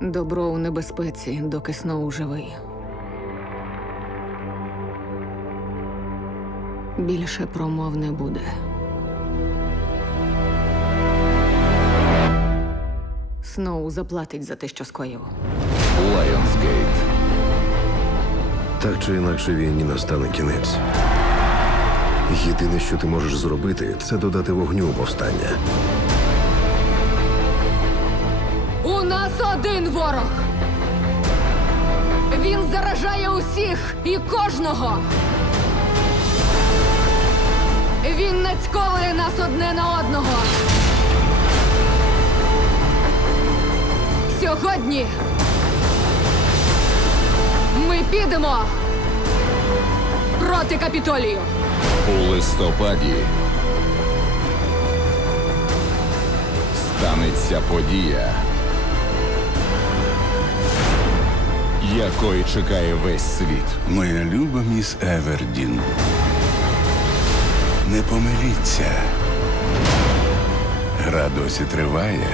Добро у небезпеці, доки Сноу живий. Більше промов не буде. Сноу заплатить за те, що скоїв. Lionsgate. Так чи інакше війні настане кінець. Єдине, що ти можеш зробити, це додати вогню повстання. Нас один ворог. Він заражає усіх і кожного. Він нацьковує нас одне на одного. Сьогодні ми підемо проти капітолію. У листопаді станеться подія, якої чекає весь світ. Моя люба міс Евердін. Не помиліться. Гра досі триває.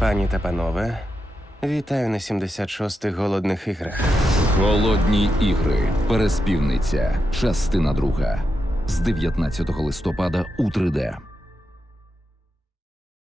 Пані та панове, вітаю на 76-х голодних іграх. Голодні ігри. Переспівниця. Частина друга. З 19 листопада у 3D.